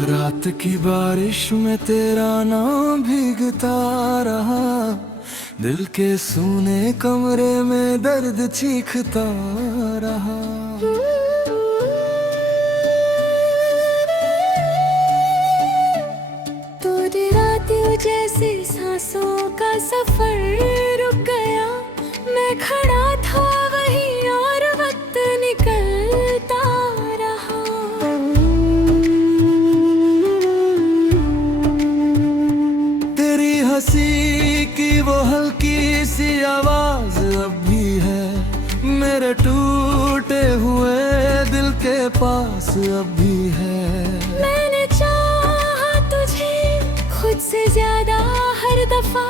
रात की बारिश में तेरा नाम भीगता रहा, दिल के सूने कमरे में दर्द चीखता रहा। तो रात जैसे सांसों का सफर रुक गया, मैं खड़ा था वहीं और वक्त निकलता रहा। तेरी हंसी की वो हल्की सी आवाज अब भी है मेरे टूटे हुए दिल के पास अब भी है। मैंने चाहा तुझे खुद से ज्यादा हर दफा,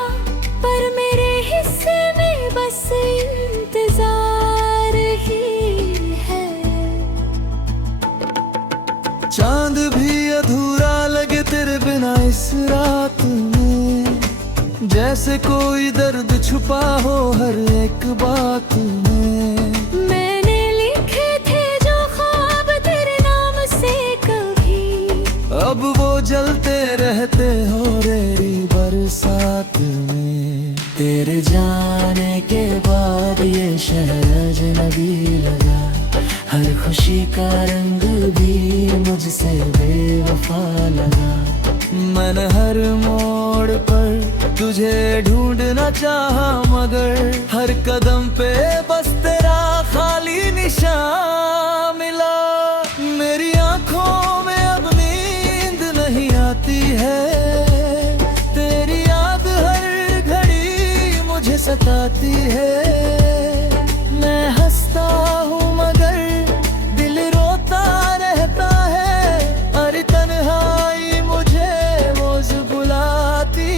पर मेरे हिस्से में बस इंतजार ही है। चांद भी अधूरा लगे तेरे बिना इस रात में, जैसे कोई दर्द छुपा हो हर एक बात में। मैंने लिखे थे जो ख्वाब तेरे नाम से कभी, अब वो जलते रहते हो रेरी बरसात में। तेरे जाने के बाद ये शहर अजनबी लगा, हर खुशी का रंग भी मुझसे बेवफा लगा। मैंने हर मोड़ पर तुझे ढूंढना चाहा, मगर हर कदम पे बस तेरा खाली निशान मिला। मेरी आंखों में अब नींद नहीं आती है, तेरी याद हर घड़ी मुझे सताती है। मैं हंसता हूँ मगर दिल रोता रहता है, अरे तन्हाई मुझे रोज बुलाती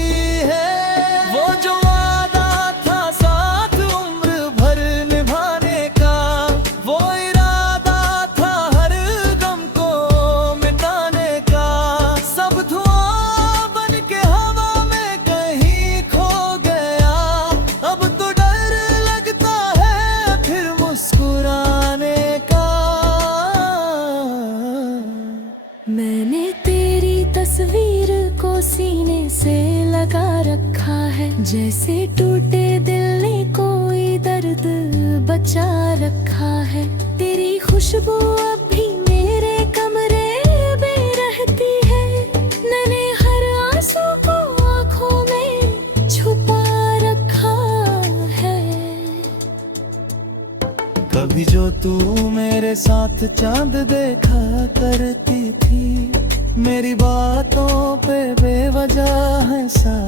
है। वो जो वादा था साथ उम्र भर निभाने का, वो इरादा था हर गम को मिटाने का, सब धुआं बन के हवा में कहीं खो गया। अब तो डर लगता है फिर मुस्कुराने का। मैंने तेरी तस्वीर को सीने से लगा रखा है, जैसे टूटे दिल ने कोई दर्द बचा रखा है। तेरी खुशबू अब भी मेरे कमरे में रहती है, मैंने हर आंसू को आंखों में छुपा रखा है। कभी जो तू मेरे साथ चांद देखा करती थी, मेरी बातों पे बेवजह हंसा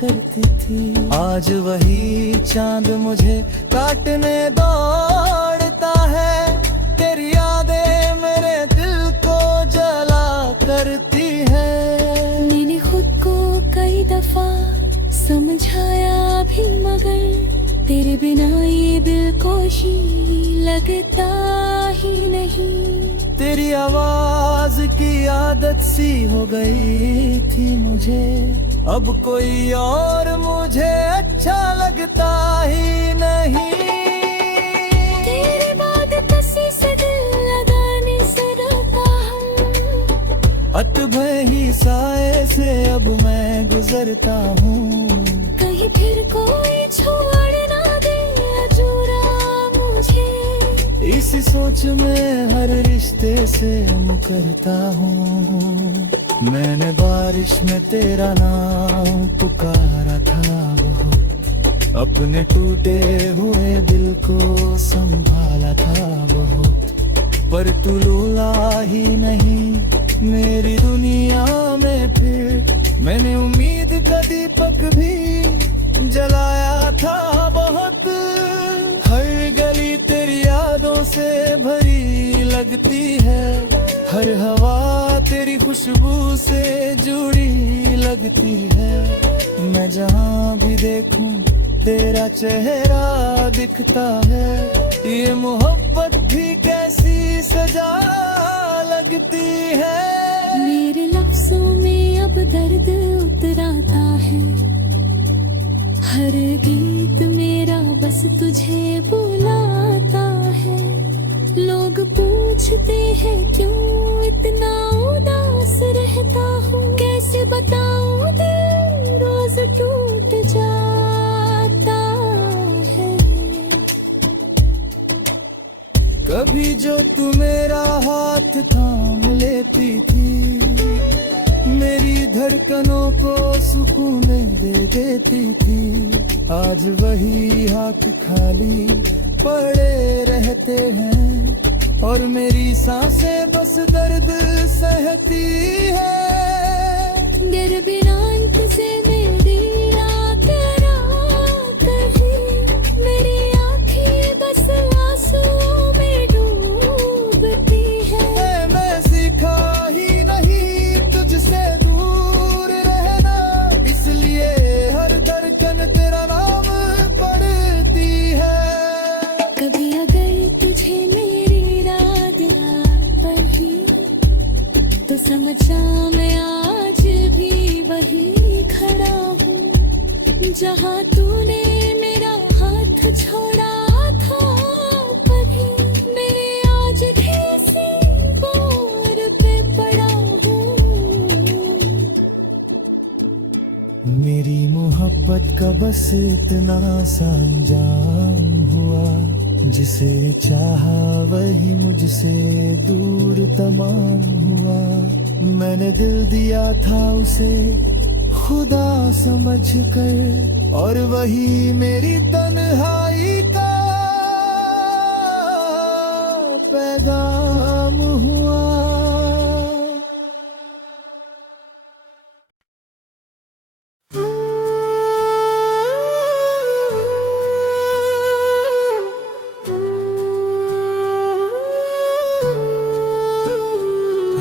करती थी। आज वही चांद मुझे काटने दौड़ता है, तेरी यादें मेरे दिल को जला करती है। मैंने खुद को कई दफा समझाया भी, मगर तेरे बिना ये दिल को ही लगता ही नहीं। तेरी आवाज की आदत सी हो गई थी मुझे, अब कोई और मुझे अच्छा लगता ही नहीं। तेरे बाद किसी से दिल लगाने से डरता हूँ, अतभय ही साए से अब मैं गुजरता हूँ। कहीं फिर कोई छोड़ ना दे अधूरा मुझे, इसी सोच में हर रिश्ते से मुकरता हूँ। मैंने बारिश में तेरा नाम पुकारा था बहुत, अपने टूटे हुए दिल को संभाला था बहुत, पर तू लूला ही नहीं मेरी दुनिया में। फिर मैंने उम्मीद का दीपक भी जलाया था बहुत, हर गली तेरी यादों से भरी लगती है, हर हवा तेरी खुशबू से जुड़ी लगती है। मैं जहाँ भी देखूं तेरा चेहरा दिखता है, ये मोहब्बत भी कैसी सजा लगती है। मेरे लफ्जों में अब दर्द उतराता है, हर गीत मेरा बस तुझे बुलाता है। लोग पूछते हैं क्यों इतना उदास रहे, जो तू मेरा हाथ थाम लेती थी, मेरी धड़कनों को सुकून दे देती थी। आज वही हाथ खाली पड़े रहते हैं और मेरी सांसें बस दर्द सहती है। तेरे बिना अंत से मेरी रात रात है, मेरी आँखें बस आंसुओं में डूबती है। मैं सीखा ही नहीं तुझसे दूर रहना, इसलिए हर धड़कन तेरा नाम पढ़ती है। कभी अगर तुझे मेरी रात पड़ी तो समझ जा मैं आज भी वही खड़ा हूँ, जहाँ तूने मेरा हाथ छोड़ा था। कभी मेरे आज भी इसी बोर पे पड़ा हूँ। मेरी मोहब्बत का बस इतना सा अंजाम हुआ, जिसे चाहा वही मुझसे दूर तमाम हुआ। मैंने दिल दिया था उसे खुदा समझ कर, और वही मेरी तन्हाई का पैगाम हुआ।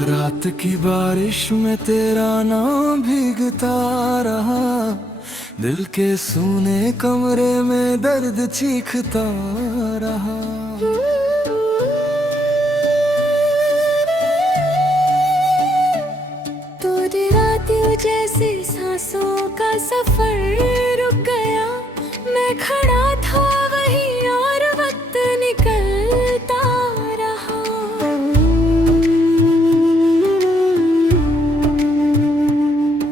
रात की बारिश में तेरा नाम भीगता रहा, दिल के सूने कमरे में दर्द चीखता रहा। तोरे रात जैसे सांसों का सफर रुक गया, मैं खड़ा था वही और वक्त निकलता रहा।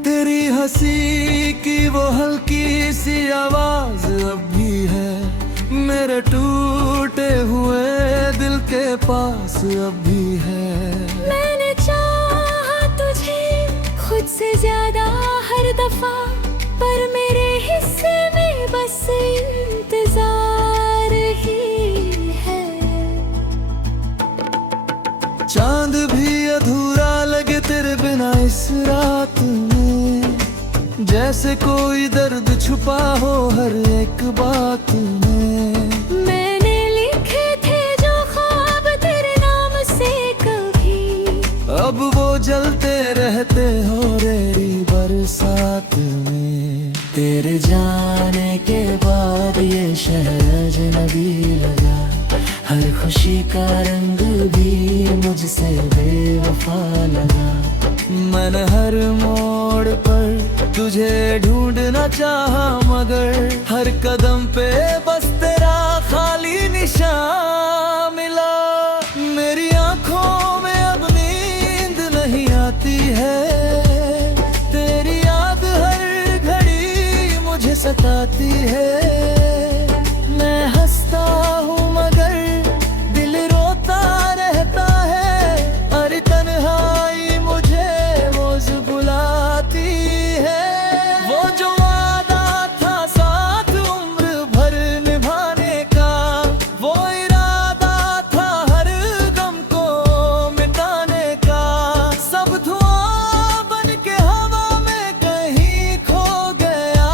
तेरी हंसी की वो हल्की सी आवाज अब भी है मेरे टूटे हुए दिल के पास अब भी है। मैंने चाहा तुझे खुद से ज्यादा हर दफा, पर मेरे हिस्से में बस इंतजार ही है। चांद भी अधूरा लगे तेरे बिना इस रात में, जैसे कोई दर्द छुपा हो हर एक बात में। मैंने लिखे थे जो ख्वाब तेरे नाम से कभी, अब वो जलते रहते हो रेरी बरसात में। तेरे जाने के बाद ये शहर अजनबी लगा, हर खुशी का रंग भी मुझसे बेवफा लगा। मैंने हर मोड़ पर तुझे ढूंढना चाहा, मगर हर कदम पे बस तेरा खाली निशान मिला। मेरी आंखों में अब नींद नहीं आती है, तेरी याद हर घड़ी मुझे सताती है। मैं हंसता हूँ मगर दिल रोता रहता है, अरे तन्हाई मुझे रोज बुलाती है। वो जो वादा था साथ उम्र भर निभाने का, वो इरादा था हर गम को मिटाने का, सब धुआं बन के हवा में कहीं खो गया।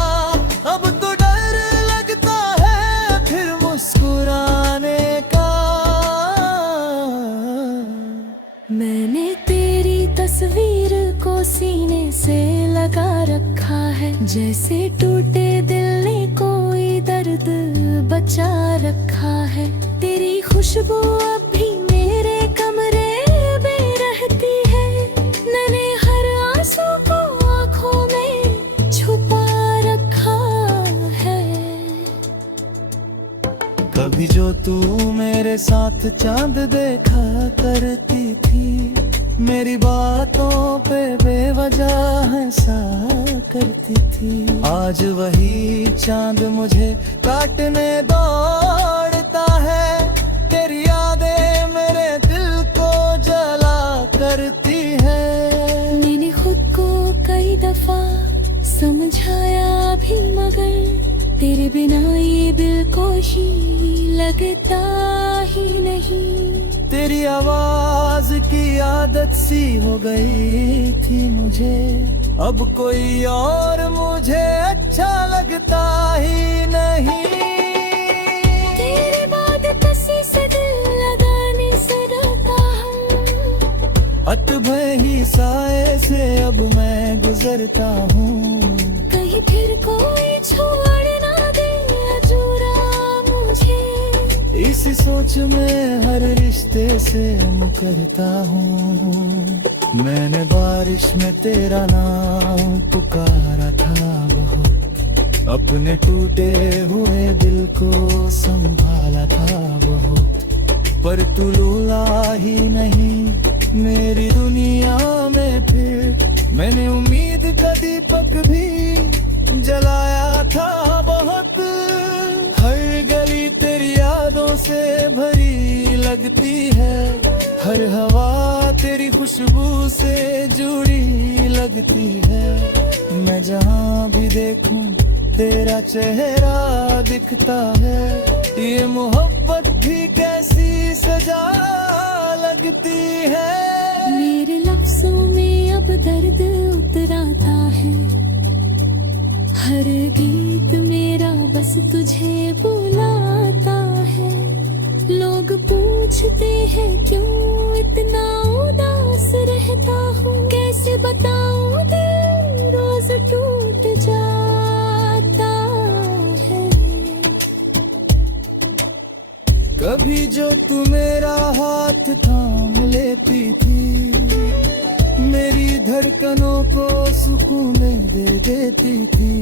अब तो डर लगता है फिर मुस्कुराने का। मैंने तेरी तस्वीर को सीने से लगा रखा है, जैसे टूटे दिल ने कोई दर्द बचा रखा है। तेरी खुशबू अब भी मेरे कमरे में रहती है, मैंने हर आंसू को आंखों में छुपा रखा है। कभी जो तू मेरे साथ चांद देखा करती थी, मेरी बातों पे बेवजह हंसा करती थी। आज वही चांद मुझे काटने दौड़ता है, तेरी यादें मेरे दफा समझाया भी, मगर तेरे बिना ये बिल्कोशी लगता ही नहीं। तेरी आवाज की आदत सी हो गई थी मुझे, अब कोई और मुझे अच्छा लगता ही नहीं। तेरे बाद किसी से दिल लगाने से डरता हूँ, अतभय ही साए से अब मैं गुजरता हूँ। कहीं फिर कोई छोड़ ना दे अधूरा मुझे, इसी सोच में हर रिश्ते से मुकरता हूँ। मैंने बारिश में तेरा नाम पुकारा था बहुत, अपने टूटे हुए दिल को संभाला था बहुत, पर तू लौला ही नहीं मेरी दुनिया में। फिर मैंने उम्मीद का दीपक भी जलाया था बहुत। हर गली तेरी यादों से भरी लगती है, हर हवा तेरी खुशबू से जुड़ी लगती है। मैं जहाँ भी देखूं तेरा चेहरा दिखता है, ये मोहब्बत भी कैसी सजा लगती है। मेरे लफ्जों में अब दर्द उतराता है, हर गीत मेरा बस तुझे बुलाता है। लोग पूछते हैं क्यों इतना उदास रहता हूँ, कैसे बताऊँ दिल रोज टूट जाता है। कभी जो तू मेरा हाथ थाम लेती थी, मेरी धड़कनों को सुकून दे देती थी।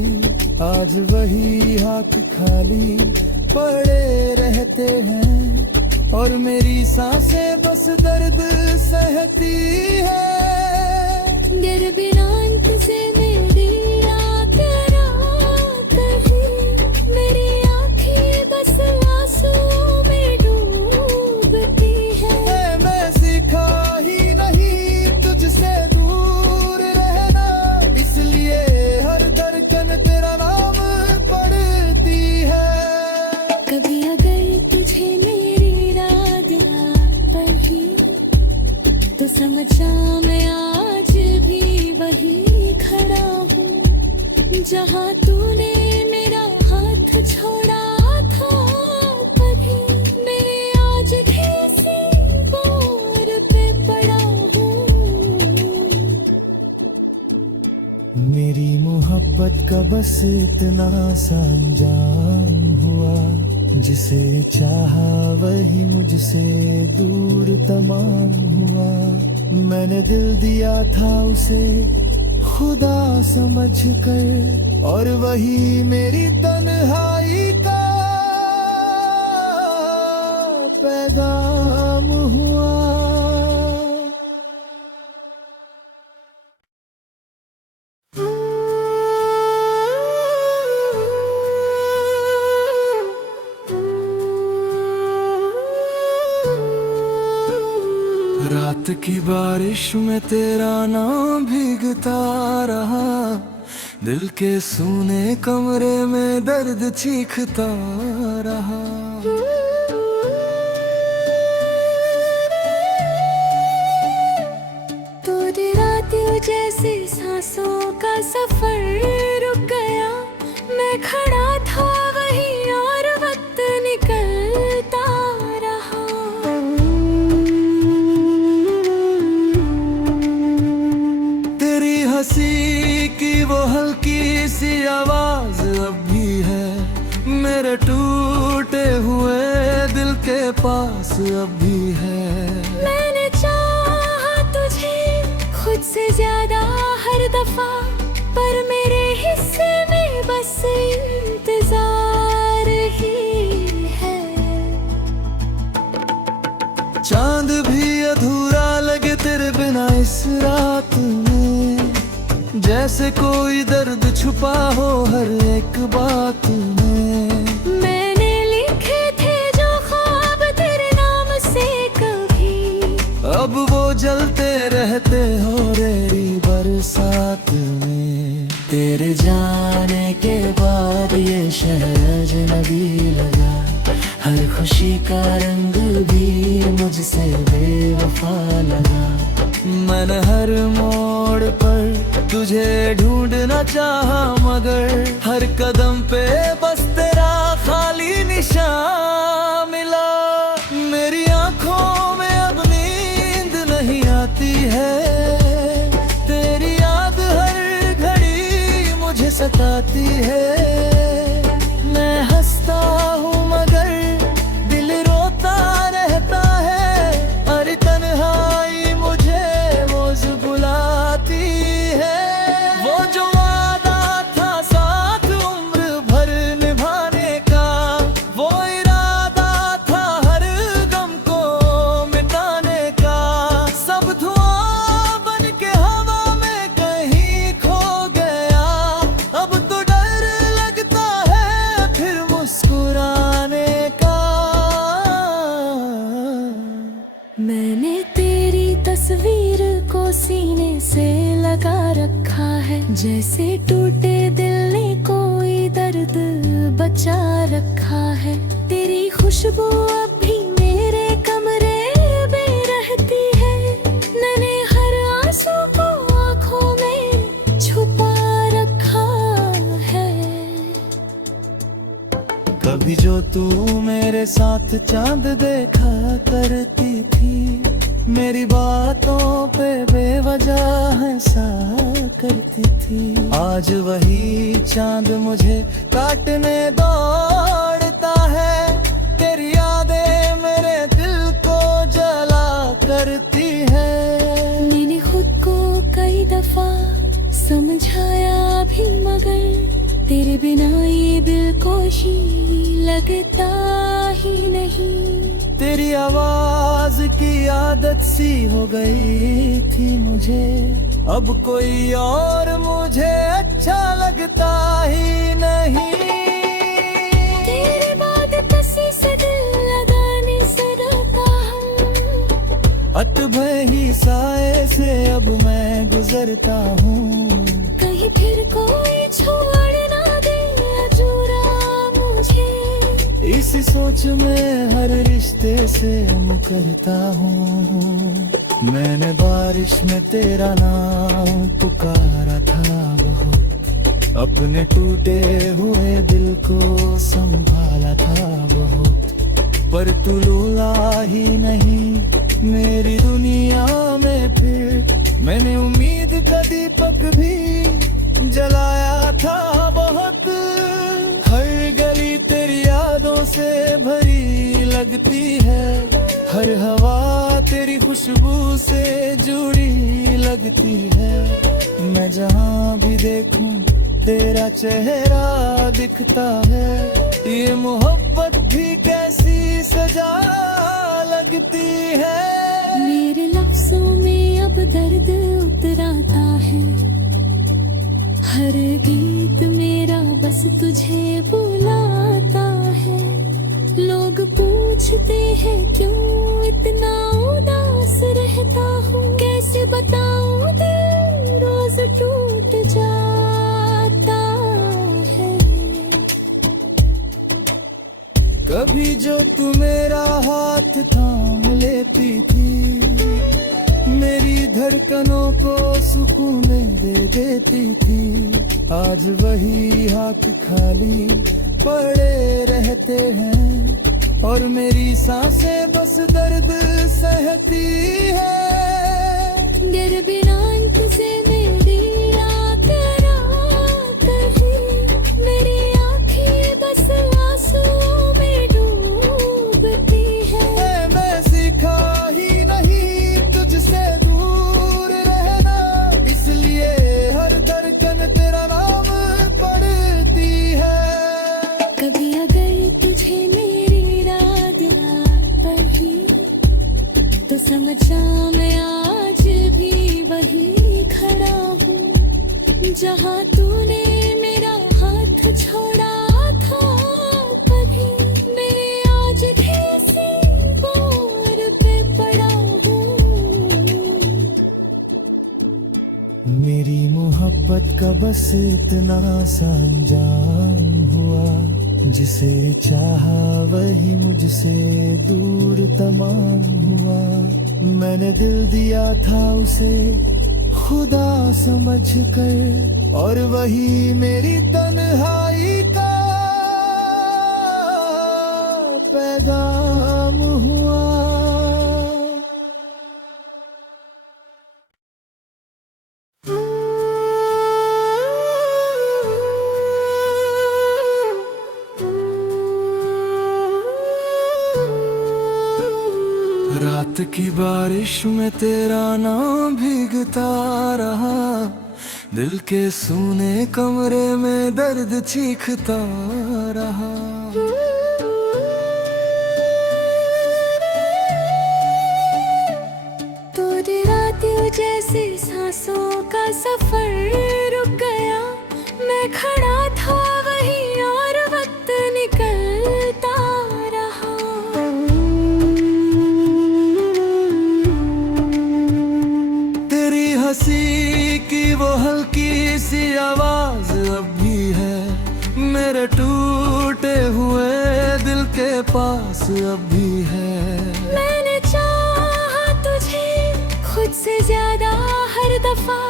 आज वही हाथ खाली पड़े रहते हैं, और मेरी सांसें बस दर्द सहती है। डर बिना अंत से मेरी रात रात है, मेरी आँखें बस आंसू में डूबती है। मैं सीखा ही नहीं तुझसे दूर रहना, इसलिए हर धड़कन तेरा नाम पढ़ती है। कभी अगर तुझे मेरी रात पड़ी तो समझ जा मैं आज भी वही खड़ा हूँ, जहाँ तूने मेरा हाथ छोड़ा था। कभी मैं आज भी इसी बोर पे पड़ा हूँ। मेरी मोहब्बत का बस इतना सा अंजाम हुआ, जिसे चाहा वही मुझसे दूर तमाम हुआ। मैंने दिल दिया था उसे खुदा समझ कर, और वही मेरी तन्हाई का पैगाम हुआ। रात की बारिश में तेरा नाम भीगता रहा, दिल के सूने कमरे में दर्द चीखता रहा। तोरे रात जैसे सांसों का सफर रुक गया, मैं खड़ा था वहीं और वक्त निकलता रहा। तेरी हंसी की वो हल्की सी आवाज अब भी है, मेरे टूटे हुए दिल के पास अब भी है। मैंने चाहा तुझे खुद से ज्यादा हर दफा, पर मेरे हिस्से में बस इंतजार ही है। चांद भी अधूरा लगे तेरे बिना इस रात में, जैसे कोई दर्द छुपा हो हर एक बात में। मैंने लिखे थे जो ख्वाब तेरे नाम से कभी, अब वो जलते रहते हो रेरी बर साथ में। तेरे जाने के बाद ये शहर अजनबी लगा, हर खुशी का रंग भी मुझसे बेवफा लगा। मैंने हर मोड़ पर तुझे ढूंढना चाहा, मगर हर कदम पे बस तेरा खाली निशान मिला। मेरी आंखों में अब नींद नहीं आती है, तेरी याद हर घड़ी मुझे सताती है। मैं हंसता हूँ मगर दिल रोता रहता है, अरे तन्हाई मुझे रोज बुलाती है। वो जो वादा था साथ उम्र भर निभाने का, वो इरादा था हर गम को मिटाने का, सब धुआं बन के हवा में कहीं खो गया। अब तो डर लगता है फिर मुस्कुराने का। मैंने तेरी तस्वीर को सीने से लगा रखा है, जैसे टूटे दिल ने कोई दर्द बचा रखा है। तेरी खुशबू अब भी मेरे कमरे में रहती है, मैंने हर आंसू को आंखों में छुपा रखा है। कभी जो तू मेरे साथ चांद देखा करती थी, मेरी बातों पे बेवजह हंसा करती थी। आज वही चांद मुझे काटने दौड़ता है, तेरी यादें मेरे दिल को जला करती है। मैंने खुद को कई दफा समझाया भी, मगर तेरे बिना ये दिल को ही लगता ही नहीं। तेरी आवाज की आदत सी हो गई थी मुझे, अब कोई और मुझे अच्छा लगता ही नहीं। तेरे बाद किसी से दिल लगाने से डरता हूँ, अतभय ही साए से अब मैं गुजरता हूँ। कहीं फिर कोई छोड़ ना दे अधूरा मुझे, इसी सोच में हर रिश्ते से मुकरता हूँ। मैंने बारिश में तेरा नाम पुकारा था बहुत, अपने टूटे हुए दिल को संभाला था बहुत, पर तू लूला ही नहीं मेरी दुनिया में। फिर मैंने उम्मीद का दीपक भी जलाया था बहुत, हर गली तेरी यादों से भरी लगती है, हर हवा तेरी खुशबू से जुड़ी लगती है। मैं जहाँ भी देखूं तेरा चेहरा दिखता है, ये मोहब्बत भी कैसी सजा लगती है। मेरे लफ्जों में अब दर्द उतराता है, हर गीत मेरा बस तुझे बुलाता है। लोग पूछते हैं क्यों इतना उदास रहता हूँ, कैसे बताऊँ दिल रोज टूट जाता है। कभी जो तू मेरा हाथ थाम लेती थी, मेरी धड़कनों को सुकून दे देती थी। आज वही हाथ खाली पड़े रहते हैं, और मेरी सांसें बस दर्द सहती है। डर बिना तुझे मेरी रात रात है, मेरी आँखें बस आंसुओं में डूबती है। मैं सीखा ही नहीं तुझसे दूर रहना, इसलिए हर धड़कन तेरा नाम पढ़ती है। कभी अगर तुझे मेरी रात पड़ी तो समझ जा मैं आज भी वही खड़ा हूँ, जहाँ तूने मेरा हाथ छोड़ा था। कभी मैं आज भी इसी बोर पे पड़ा हूँ। मेरी मोहब्बत का बस इतना सा अंजाम हुआ, जिसे चाहा वही मुझसे दूर तमाम हुआ। मैंने दिल दिया था उसे खुदा समझ कर, और वही मेरी तन्हाई का पैगाम हुआ। रात की बारिश में तेरा नाम भीगता रहा, दिल के सूने कमरे में दर्द चीखता रहा। तो रात जैसे सांसों का सफर रुक गया, मैं खड़ा था वहीं और वक्त निकलता रहा। तेरी हंसी की वो हल्की सी आवाज अब भी है मेरे टूटे हुए दिल के पास अब भी है। मैंने चाहा तुझे खुद से ज्यादा हर दफा,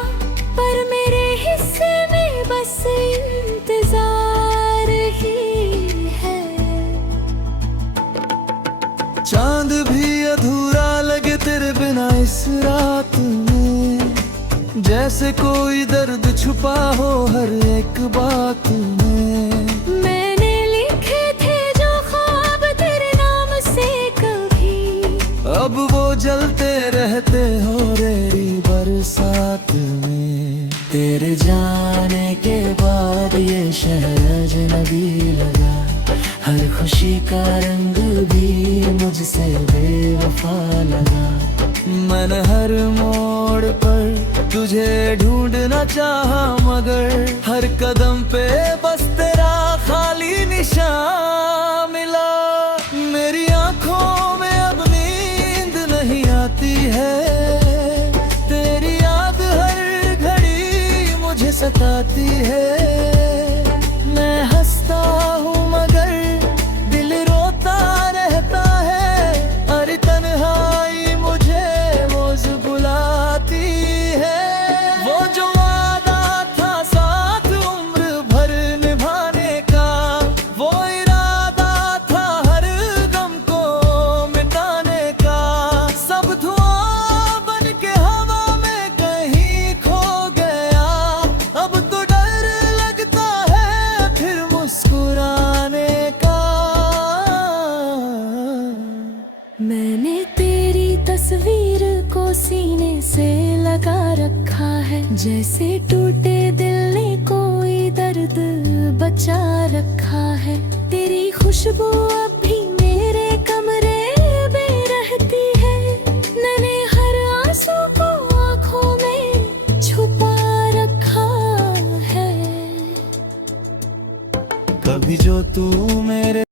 पर मेरे हिस्से में बस इंतजार ही है। चांद भी अधूरा लगे तेरे बिना इस रात में, जैसे कोई दर्द छुपा हो हर एक बात में। मैंने लिखे थे जो ख्वाब तेरे नाम से कभी, अब वो जलते रहते हो रेरी बरसात में। तेरे जाने के बाद ये शहर अजनबी लगा, हर खुशी का रंग भी मुझसे बेवफा लगा। मैंने हर मोड़ पर तुझे ढूंढना चाहा, मगर हर कदम पे बस तेरा खाली निशान मिला। मेरी आंखों में अब नींद नहीं आती है, तेरी याद हर घड़ी मुझे सताती है। मैं हंसता हूँ मगर दिल रोता रहता है, अरे तन्हाई मुझे रोज बुलाती है। वो जो वादा था साथ उम्र भर निभाने का, वो इरादा था हर गम को मिटाने का, सब धुआं बन के हवा में कहीं खो गया। अब तो डर लगता है फिर मुस्कुराने का। मैंने तेरी तस्वीर को सीने से लगा रखा है, जैसे टूटे दिल ने कोई दर्द बचा रखा है। तेरी खुशबू अब भी मेरे कमरे में रहती है, मैंने हर आंसू को आंखों में छुपा रखा है। कभी जो तू मेरे